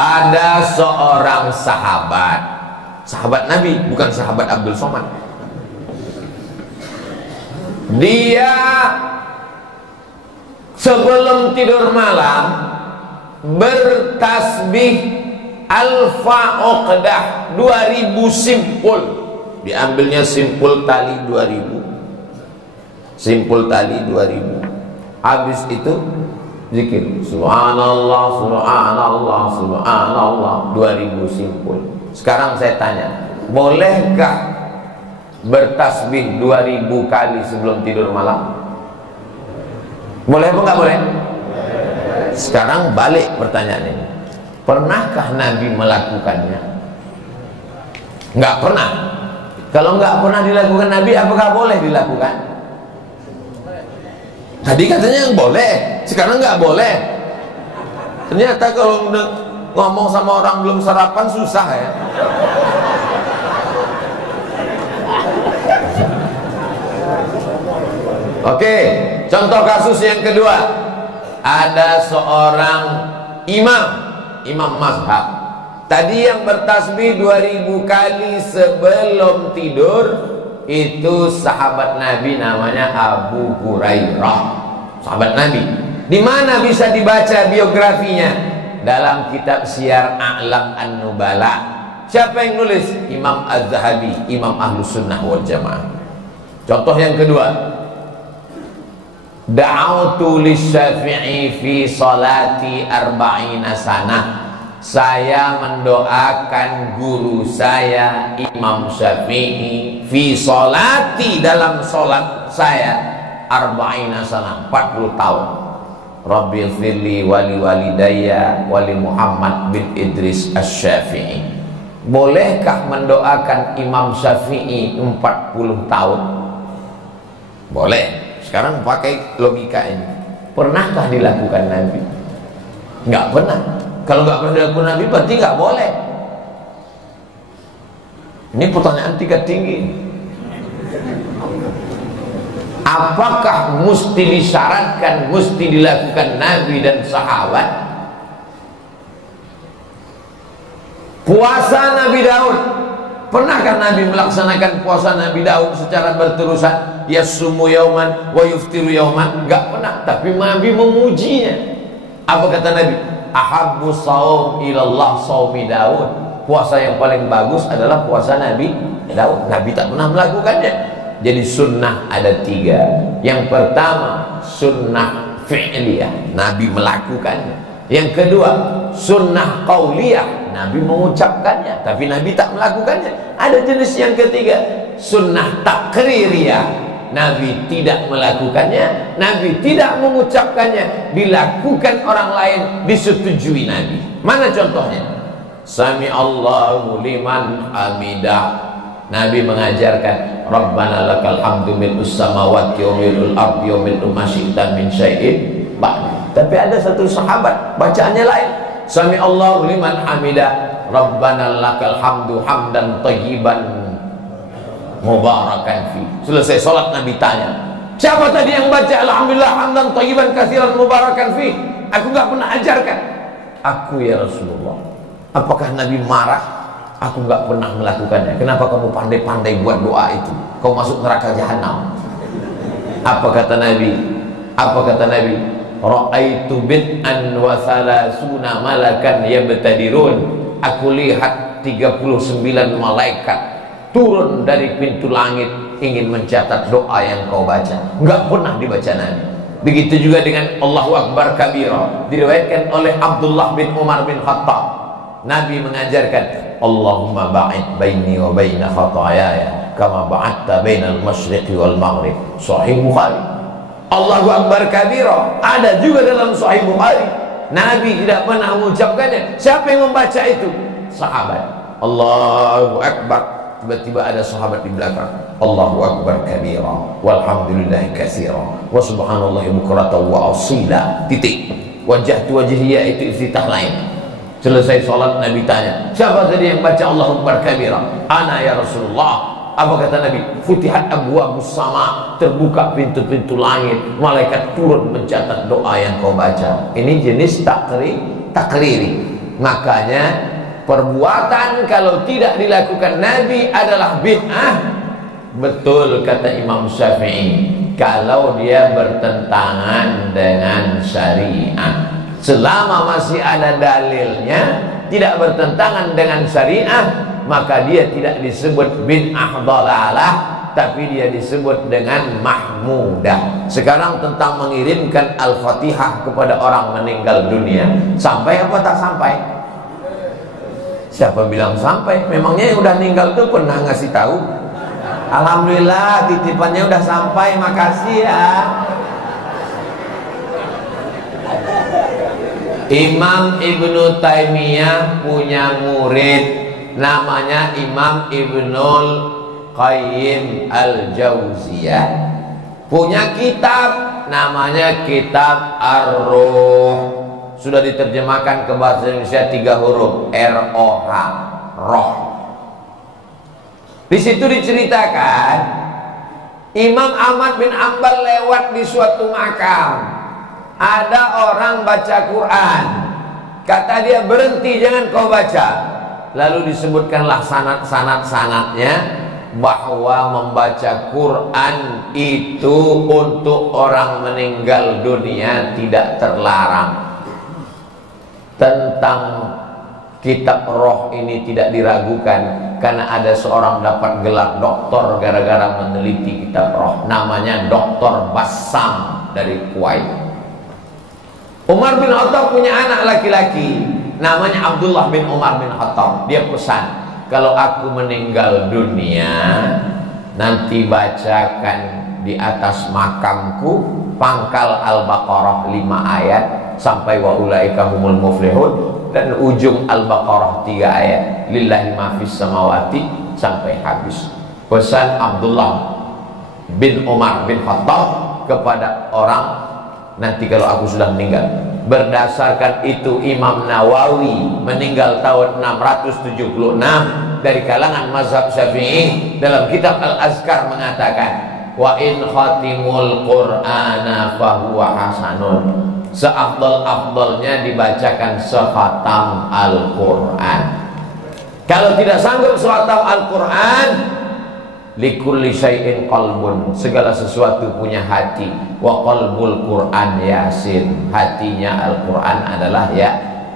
Ada seorang sahabat Nabi, bukan sahabat Abdul Somad. Dia sebelum tidur malam bertasbih alfa uqdah, 2000 simpul. Diambilnya simpul tali 2000, simpul tali 2000. Habis itu zikir subhanallah subhanallah subhanallah 2000 simpul. Sekarang saya tanya, bolehkah bertasbih 2000 kali sebelum tidur malam? Boleh apa enggak boleh? Sekarang balik pertanyaan ini, pernahkah Nabi melakukannya? Enggak pernah. Kalau enggak pernah dilakukan Nabi, apakah boleh dilakukan? Tadi katanya yang boleh, sekarang enggak boleh. Ternyata kalau ngomong sama orang belum sarapan susah ya. Oke, contoh kasus yang kedua. Ada seorang imam mazhab. Tadi yang bertasbih 2000 kali sebelum tidur itu sahabat Nabi, namanya Abu Hurairah. Sahabat Nabi. Di mana bisa dibaca biografinya? Dalam kitab Syiar A'lam An-Nubala. Siapa yang nulis? Imam Az-Zahabi, Imam Ahlus Sunnah wal Jamaah. Contoh yang kedua. Da'autu lisyafi'i fi salati arba'ina sanah. Saya mendoakan guru saya Imam Syafi'i fi salati, dalam salat saya arba'ina sanah, 40 tahun. Rabbil firli wali walidayya wali Muhammad bin Idris Asy-Syafi'i. Bolehkah mendoakan Imam Syafi'i 40 tahun? Boleh. Sekarang pakai logika ini, pernahkah dilakukan Nabi? Enggak pernah. Kalau enggak pernah dilakukan Nabi berarti enggak boleh. Ini pertanyaan tingkat tinggi. Apakah mesti disyaratkan, mesti dilakukan Nabi dan sahabat? Puasa Nabi Daud, pernahkah Nabi melaksanakan puasa Nabi Daud secara berterusan? Yasumu yauman wa yuftiru yauman? Enggak pernah, tapi Nabi memujinya. Apa kata Nabi? Ahabbu shaum ilallah shaumi Daud. Puasa yang paling bagus adalah puasa Nabi Daud. Nabi tak pernah melakukannya. Jadi sunnah ada 3. Yang pertama sunnah fi'liyah, Nabi melakukannya. Yang kedua sunnah qauliyah, Nabi mengucapkannya tapi Nabi tak melakukannya. Ada jenis yang ketiga, sunnah takririyah, Nabi tidak melakukannya, Nabi tidak mengucapkannya, dilakukan orang lain, disetujui Nabi. Mana contohnya? Sami Allahu liman hamidah, Nabi mengajarkan Rabbana lakal hamdu mil'us samawati wa mil'ul ardi wa mil'u ma syi'ta min syai'in ba'd. Tapi ada satu sahabat bacaannya lain. Sami Allahu liman hamidah, Rabbana lakal hamdu hamdan thayyiban mubarakan fi. Selesai salat Nabi tanya, siapa tadi yang baca alhamdulillah hamdan thayyiban katsiran mubarakan fi? Aku enggak pernah ajarkan. Aku ya Rasulullah. Apakah Nabi marah? Aku enggak pernah melakukannya. Kenapa kamu pandai-pandai buat doa itu? Kau masuk neraka jahanam. Apa kata Nabi? Apa kata Nabi? Ra'aitu bid'an wa salasuna malakan yabtadirun. Aku lihat 39 malaikat turun dari pintu langit ingin mencatat doa yang kau baca. Enggak pernah dibaca Nabi. Begitu juga dengan Allahu Akbar kabira, diriwayatkan oleh Abdullah bin Umar bin Khattab. Nabi mengajarkan Allahumma ba'id baini wa baina khatayaya kama ba'adta bainal masyriqi wal maghrib. Sahih Bukhari. Allahu Akbar kabira ada juga dalam Sahih Bukhari. Nabi tidak pernah mengucapkannya. Siapa yang membaca itu? Sahabat. Allahu Akbar. Tiba-tiba ada sahabat di belakang. Allahu Akbar kabira walhamdulillahi katsira wa subhanallahi bukratan wa asila. Titik. Wajhatu wajhiya itu iftitah lain. Selesai sholat Nabi tanya, siapa tadi yang baca Allahu Akbar kabira? Ana ya Rasulullah. Apa kata Nabi? Futihat abwabus sama, terbuka pintu-pintu langit, malaikat turun mencatat doa yang kau baca. Ini jenis takriri. Makanya perbuatan kalau tidak dilakukan Nabi adalah bid'ah. Betul kata Imam Syafi'i, kalau dia bertentangan dengan syariah, selama masih ada dalilnya, tidak bertentangan dengan syariah, maka dia tidak disebut bid'ah dhalalah, tapi dia disebut dengan mahmudah. Sekarang tentang mengirimkan Al-Fatihah kepada orang meninggal dunia, sampai apa tak sampai? Siapa bilang sampai? Memangnya yang udah meninggal itu pernah ngasih tahu? Alhamdulillah titipannya udah sampai, makasih ya. Imam Ibnu Taimiyah punya murid namanya Imam Ibnul Qayyim Al-Jauziyah, punya kitab namanya Kitab Ar-Ruh. Sudah diterjemahkan ke bahasa Indonesia 3 huruf, R-O-H, roh. Di situ diceritakan Imam Ahmad bin Hanbal lewat di suatu makam, ada orang baca Quran, kata dia, berhenti, jangan kau baca. Lalu disebutkanlah sanad-sanadnya bahwa membaca Quran itu untuk orang meninggal dunia tidak terlarang. Tentang kitab roh ini tidak diragukan, karena ada seorang dapat gelar doktor gara-gara meneliti kitab roh, namanya Dr. Bassam dari Kuwait. Umar bin Khattab punya anak laki-laki namanya Abdullah bin Umar bin Khattab. Dia pesan, kalau aku meninggal dunia, nanti bacakan di atas makamku pangkal Al-Baqarah 5 ayat sampai wa ulaika humul muflihun, dan ujung Al-Baqarah 3 ayat lillahi ma fis samawati sampai habis. Pesan Abdullah bin Umar bin Khattab kepada orang, nanti kalau aku sudah meninggal. Berdasarkan itu Imam Nawawi meninggal tahun 676 dari kalangan mazhab Syafi'i, dalam kitab Al-Azkar mengatakan, wa in khatimul qur'ana fahuwa hasanun, seafdal-afdalnya dibacakan sekhatam Al-Quran. Kalau tidak sanggup sekhatam Al-Quran, likulli syai'in qalbun, segala sesuatu punya hati, wa qalbul Quran yasin, hatinya Al-Quran adalah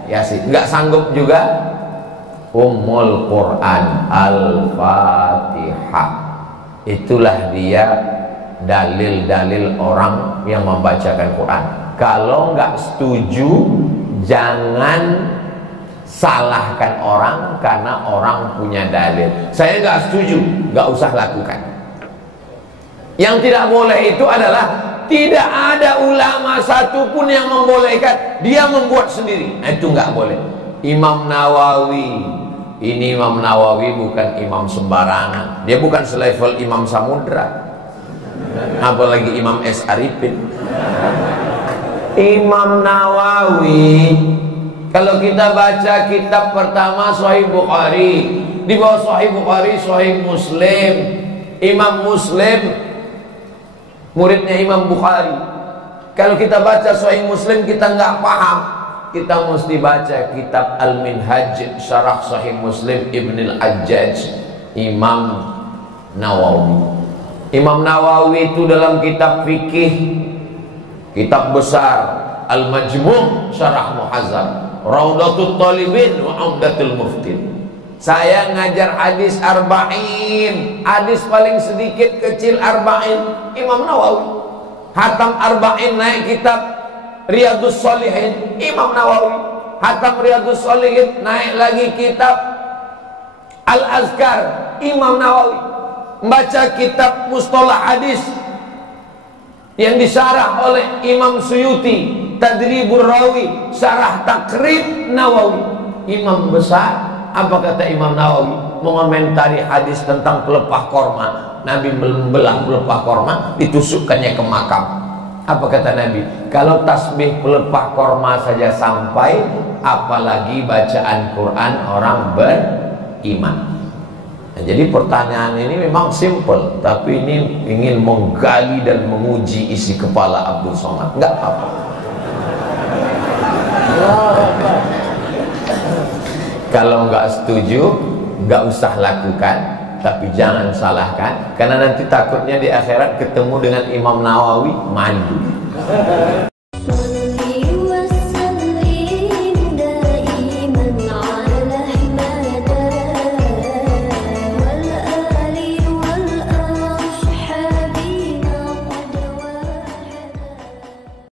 yasin. Enggak sanggup juga, Ummul Quran Al-Fatihah. Itulah dia dalil-dalil orang yang membacakan Quran. Kalau nggak setuju, jangan salahkan orang karena orang punya dalil. Saya nggak setuju, nggak usah lakukan. Yang tidak boleh itu adalah tidak ada ulama satupun yang membolehkan, dia membuat sendiri. Nah, itu nggak boleh. Imam Nawawi, ini Imam Nawawi bukan imam sembarangan. Dia bukan selevel Imam Samudra, apalagi Imam S. Arifin. Imam Nawawi, kalau kita baca kitab pertama Sahih Bukhari, di bawah Sahih Bukhari Sahih Muslim. Imam Muslim muridnya Imam Bukhari. Kalau kita baca Sahih Muslim kita nggak paham, kita mesti baca kitab Al-Minhaj Syarah Sahih Muslim Ibn Al-Hajjaj, Imam Nawawi. Imam Nawawi itu dalam kitab fikih, kitab besar Al-Majmu' Syarah Muhazzab, Raudatul Talibin wa Umdatul Muftin. Saya ngajar hadis arba'in, hadis paling sedikit kecil arba'in, Imam Nawawi. Hatam arba'in naik kitab Riyadus Shalihin, Imam Nawawi. Hatam Riyadus Shalihin naik lagi kitab Al-Azkar, Imam Nawawi. Membaca kitab Mustalah Hadis yang disyarah oleh Imam Suyuti, Tadribur Rawi, Syarah Takrib Nawawi. Imam besar. Apa kata Imam Nawawi? Mengomentari hadis tentang pelepah korma. Nabi membelah pelepah korma, ditusukkannya ke makam. Apa kata Nabi? Kalau tasbih pelepah korma saja sampai, apalagi bacaan Quran orang beriman. Nah, jadi pertanyaan ini memang simple, tapi ini ingin menggali dan menguji isi kepala Abdul Somad. Enggak apa-apa. Kalau nggak setuju, nggak usah lakukan, tapi jangan salahkan, karena nanti takutnya di akhirat ketemu dengan Imam Nawawi malu.